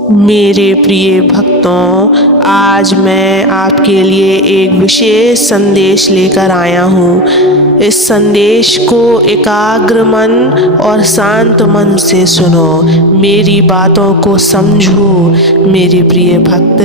मेरे प्रिय भक्तों, आज मैं आपके लिए एक विशेष संदेश लेकर आया हूँ। इस संदेश को एकाग्र मन और शांत मन से सुनो, मेरी बातों को समझो। मेरे प्रिय भक्त,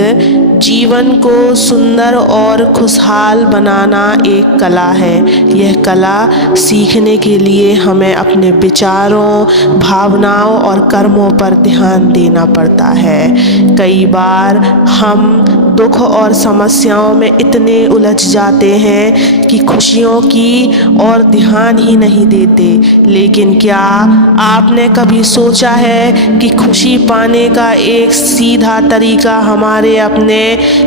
जीवन को सुंदर और खुशहाल बनाना एक कला है। यह कला सीखने के लिए हमें अपने विचारों, भावनाओं और कर्मों पर ध्यान देना पड़ता है। कई बार हम दुख और समस्याओं में इतने उलझ जाते हैं कि खुशियों की और ध्यान ही नहीं देते। लेकिन क्या आपने कभी सोचा है कि खुशी पाने का एक सीधा तरीका हमारे अपने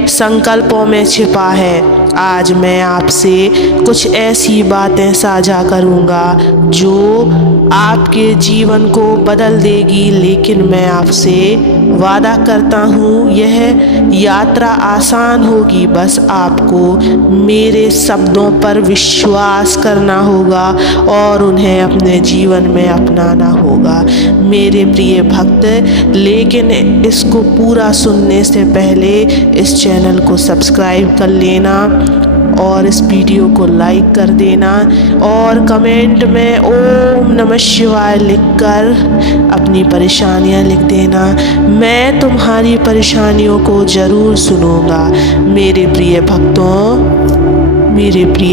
संकल्पों में छिपा है? आज मैं आपसे कुछ ऐसी बातें साझा करूंगा जो आपके जीवन को बदल देगी। लेकिन मैं आपसे वादा करता हूँ यह यात्रा आसान होगी। बस आपको मेरे शब्दों पर विश्वास करना होगा और उन्हें अपने जीवन में अपनाना होगा। मेरे प्रिय भक्त, लेकिन इसको पूरा सुनने से पहले इस चैनल को सब्सक्राइब कर लेना और इस वीडियो को लाइक कर देना और कमेंट में ओम नमः शिवाय लिखकर अपनी परेशानियां लिख देना। मैं तुम्हारी परेशानियों को ज़रूर सुनूंगा। मेरे प्रिय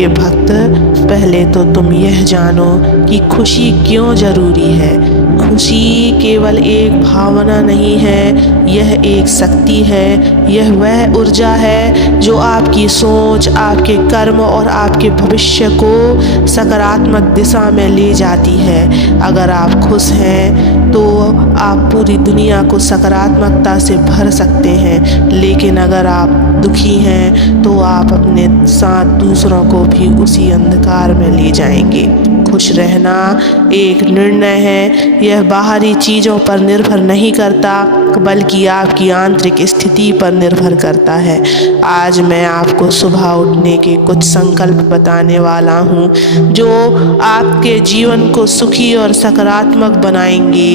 भक्त, पहले तो तुम यह जानो कि खुशी क्यों ज़रूरी है। खुशी केवल एक भावना नहीं है, यह एक शक्ति है। यह वह ऊर्जा है जो आपकी सोच, आपके कर्म और आपके भविष्य को सकारात्मक दिशा में ले जाती है। अगर आप खुश हैं तो आप पूरी दुनिया को सकारात्मकता से भर सकते हैं, लेकिन अगर आप दुखी हैं तो आप अपने साथ दूसरों को भी उसी अंधकार में ले जाएंगे। खुश रहना एक निर्णय है। यह बाहरी चीज़ों पर निर्भर नहीं करता, बल्कि आपकी आंतरिक स्थिति पर निर्भर करता है। आज मैं आपको सुबह उठने के कुछ संकल्प बताने वाला हूँ जो आपके जीवन को सुखी और सकारात्मक बनाएंगे।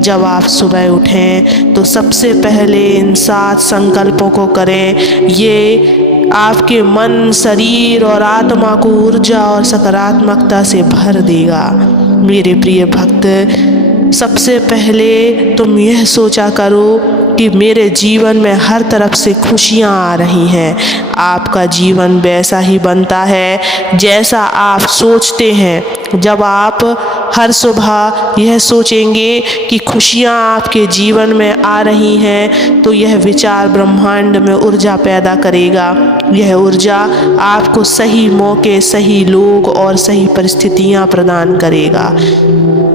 जब आप सुबह उठें तो सबसे पहले इन 7 संकल्पों को करें। ये आपके मन, शरीर और आत्मा को ऊर्जा और सकारात्मकता से भर देगा। मेरे प्रिय भक्त, सबसे पहले तुम यह सोचा करो कि मेरे जीवन में हर तरफ से खुशियाँ आ रही हैं। आपका जीवन वैसा ही बनता है जैसा आप सोचते हैं। जब आप हर सुबह यह सोचेंगे कि खुशियाँ आपके जीवन में आ रही हैं तो यह विचार ब्रह्मांड में ऊर्जा पैदा करेगा। यह ऊर्जा आपको सही मौके, सही लोग और सही परिस्थितियाँ प्रदान करेगा।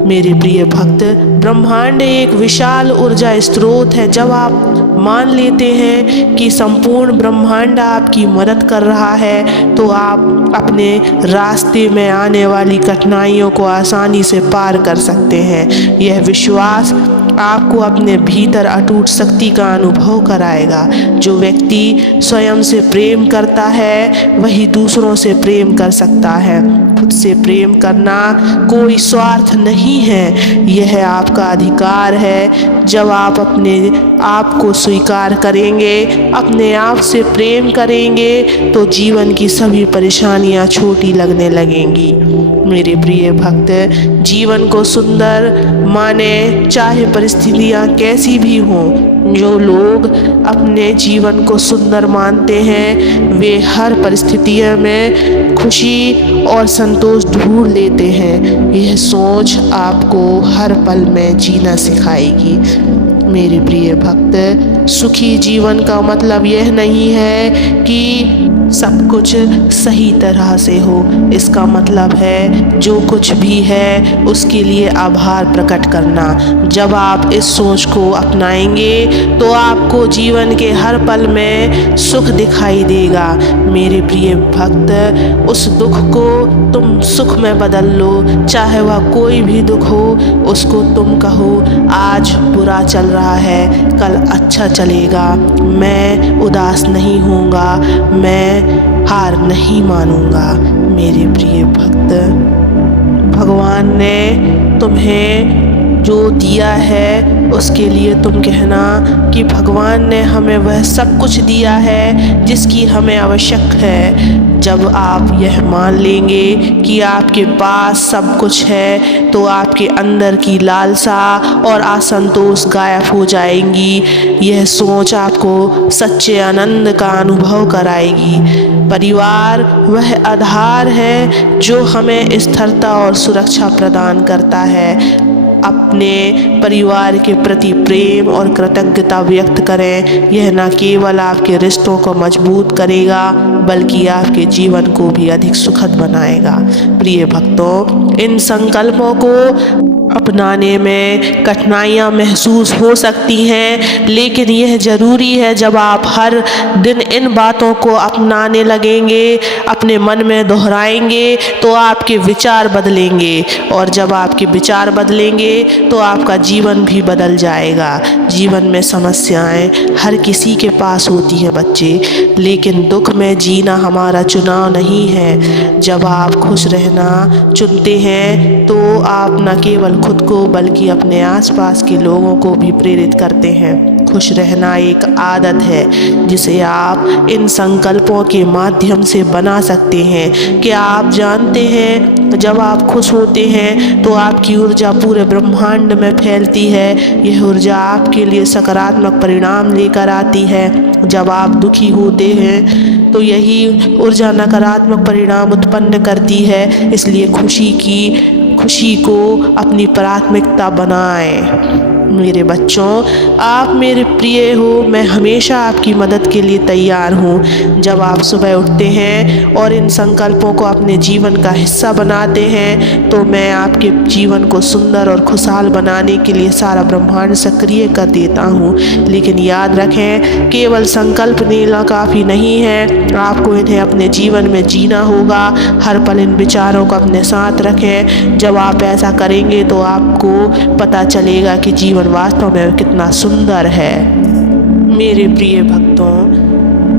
मेरे प्रिय भक्त, ब्रह्मांड एक विशाल ऊर्जा स्रोत है। जब आप मान लेते हैं कि संपूर्ण ब्रह्मांड आपकी मदद कर रहा है तो आप अपने रास्ते में आने वाली कठिनाइयों को आसानी से पार कर सकते हैं। यह विश्वास आपको अपने भीतर अटूट शक्ति का अनुभव कराएगा। जो व्यक्ति स्वयं से प्रेम करता है वही दूसरों से प्रेम कर सकता है। खुद से प्रेम करना कोई स्वार्थ नहीं है, यह आपका अधिकार है। जब आप अपने आप को स्वीकार करेंगे, अपने आप से प्रेम करेंगे तो जीवन की सभी परेशानियां छोटी लगने लगेंगी। मेरे प्रिय भक्त, जीवन को सुंदर माने चाहे परिस्थितियां कैसी भी हों। जो लोग अपने जीवन को सुंदर मानते हैं वे हर परिस्थितियों में खुशी और संतोष ढूंढ लेते हैं। यह सोच आपको हर पल में जीना सिखाएगी। मेरे प्रिय भक्त, सुखी जीवन का मतलब यह नहीं है कि सब कुछ सही तरह से हो। इसका मतलब है जो कुछ भी है उसके लिए आभार प्रकट करना। जब आप इस सोच को अपनाएंगे तो आपको जीवन के हर पल में सुख दिखाई देगा। मेरे प्रिय भक्त, उस दुख को तुम सुख में बदल लो। चाहे वह कोई भी दुख हो, उसको तुम कहो आज बुरा चल रहा है, कल अच्छा चलेगा। मैं उदास नहीं होऊंगा, मैं हार नहीं मानूंगा। मेरे प्रिय भक्त, भगवान ने तुम्हें जो दिया है उसके लिए तुम कहना कि भगवान ने हमें वह सब कुछ दिया है जिसकी हमें आवश्यक है। जब आप यह मान लेंगे कि आपके पास सब कुछ है तो आपके अंदर की लालसा और असंतोष गायब हो जाएंगी। यह सोच आपको सच्चे आनंद का अनुभव कराएगी। परिवार वह आधार है जो हमें स्थिरता और सुरक्षा प्रदान करता है। अपने परिवार के प्रति प्रेम और कृतज्ञता व्यक्त करें। यह न केवल आपके रिश्तों को मजबूत करेगा बल्कि आपके जीवन को भी अधिक सुखद बनाएगा। प्रिय भक्तों, इन संकल्पों को अपनाने में कठिनाइयाँ महसूस हो सकती हैं, लेकिन यह ज़रूरी है। जब आप हर दिन इन बातों को अपनाने लगेंगे, अपने मन में दोहराएंगे, तो आपके विचार बदलेंगे, और जब आपके विचार बदलेंगे तो आपका जीवन भी बदल जाएगा। जीवन में समस्याएं हर किसी के पास होती हैं बच्चे, लेकिन दुख में जीना हमारा चुनाव नहीं है। जब आप खुश रहना चुनते हैं तो आप न केवल खुद को बल्कि अपने आसपास के लोगों को भी प्रेरित करते हैं। खुश रहना एक आदत है जिसे आप इन संकल्पों के माध्यम से बना सकते हैं। क्या आप जानते हैं, जब आप खुश होते हैं तो आपकी ऊर्जा पूरे ब्रह्मांड में फैलती है। यह ऊर्जा आपके लिए सकारात्मक परिणाम लेकर आती है। जब आप दुखी होते हैं तो यही ऊर्जा नकारात्मक परिणाम उत्पन्न करती है। इसलिए खुशी को अपनी प्राथमिकता बनाएं। मेरे बच्चों, आप मेरे प्रिय हो, मैं हमेशा आपकी मदद के लिए तैयार हूँ। जब आप सुबह उठते हैं और इन संकल्पों को अपने जीवन का हिस्सा बनाते हैं तो मैं आपके जीवन को सुंदर और खुशहाल बनाने के लिए सारा ब्रह्मांड सक्रिय कर देता हूँ। लेकिन याद रखें, केवल संकल्प लेना काफ़ी नहीं है, आपको इन्हें अपने जीवन में जीना होगा। हर पल इन विचारों को अपने साथ रखें। जब आप ऐसा करेंगे तो आपको पता चलेगा कि जीवन वास्तव में कितना सुंदर है। मेरे प्रिय भक्तों,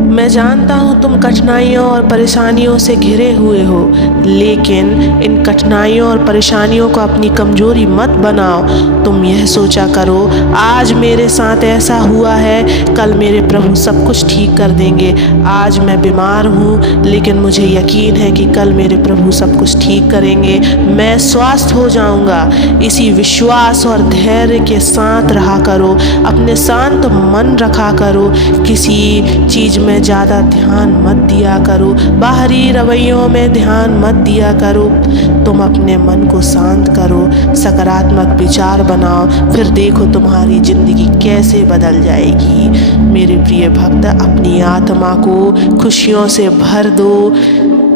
मैं जानता हूँ तुम कठिनाइयों और परेशानियों से घिरे हुए हो, लेकिन इन कठिनाइयों और परेशानियों को अपनी कमजोरी मत बनाओ। तुम यह सोचा करो, आज मेरे साथ ऐसा हुआ है, कल मेरे प्रभु सब कुछ ठीक कर देंगे। आज मैं बीमार हूँ, लेकिन मुझे यकीन है कि कल मेरे प्रभु सब कुछ ठीक करेंगे, मैं स्वस्थ हो जाऊँगा। इसी विश्वास और धैर्य के साथ रहा करो। अपने शांत मन रखा करो। किसी चीज़ में ज़्यादा ध्यान मत दिया करो। बाहरी रवैयों में ध्यान मत दिया करो। तुम अपने मन को शांत करो, सकारात्मक विचार बनाओ, फिर देखो तुम्हारी ज़िंदगी कैसे बदल जाएगी। मेरे प्रिय भक्त, अपनी आत्मा को खुशियों से भर दो,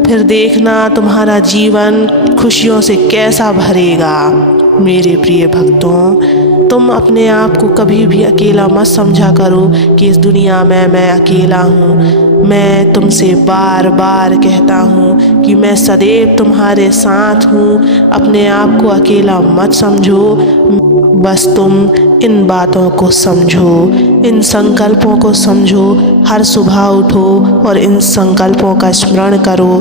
फिर देखना तुम्हारा जीवन खुशियों से कैसा भरेगा। मेरे प्रिय भक्तों, तुम अपने आप को कभी भी अकेला मत समझा करो कि इस दुनिया में मैं अकेला हूँ। मैं तुमसे बार बार कहता हूँ कि मैं सदैव तुम्हारे साथ हूँ। अपने आप को अकेला मत समझो, बस तुम इन बातों को समझो, इन संकल्पों को समझो। हर सुबह उठो और इन संकल्पों का स्मरण करो।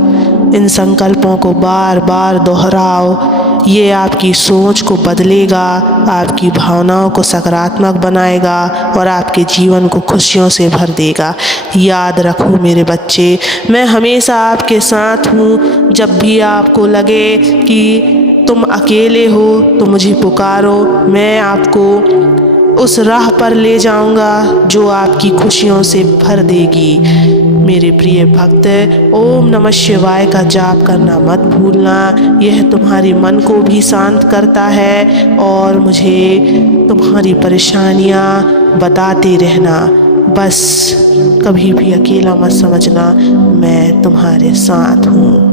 इन संकल्पों को बार बार दोहराओ। ये आपकी सोच को बदलेगा, आपकी भावनाओं को सकारात्मक बनाएगा और आपके जीवन को खुशियों से भर देगा। याद रखो मेरे बच्चे, मैं हमेशा आपके साथ हूँ। जब भी आपको लगे कि तुम अकेले हो तो मुझे पुकारो, मैं आपको उस राह पर ले जाऊंगा जो आपकी खुशियों से भर देगी। मेरे प्रिय भक्त, ओम नमः शिवाय का जाप करना मत भूलना। यह तुम्हारे मन को भी शांत करता है और मुझे तुम्हारी परेशानियाँ बताते रहना। बस कभी भी अकेला मत समझना, मैं तुम्हारे साथ हूँ।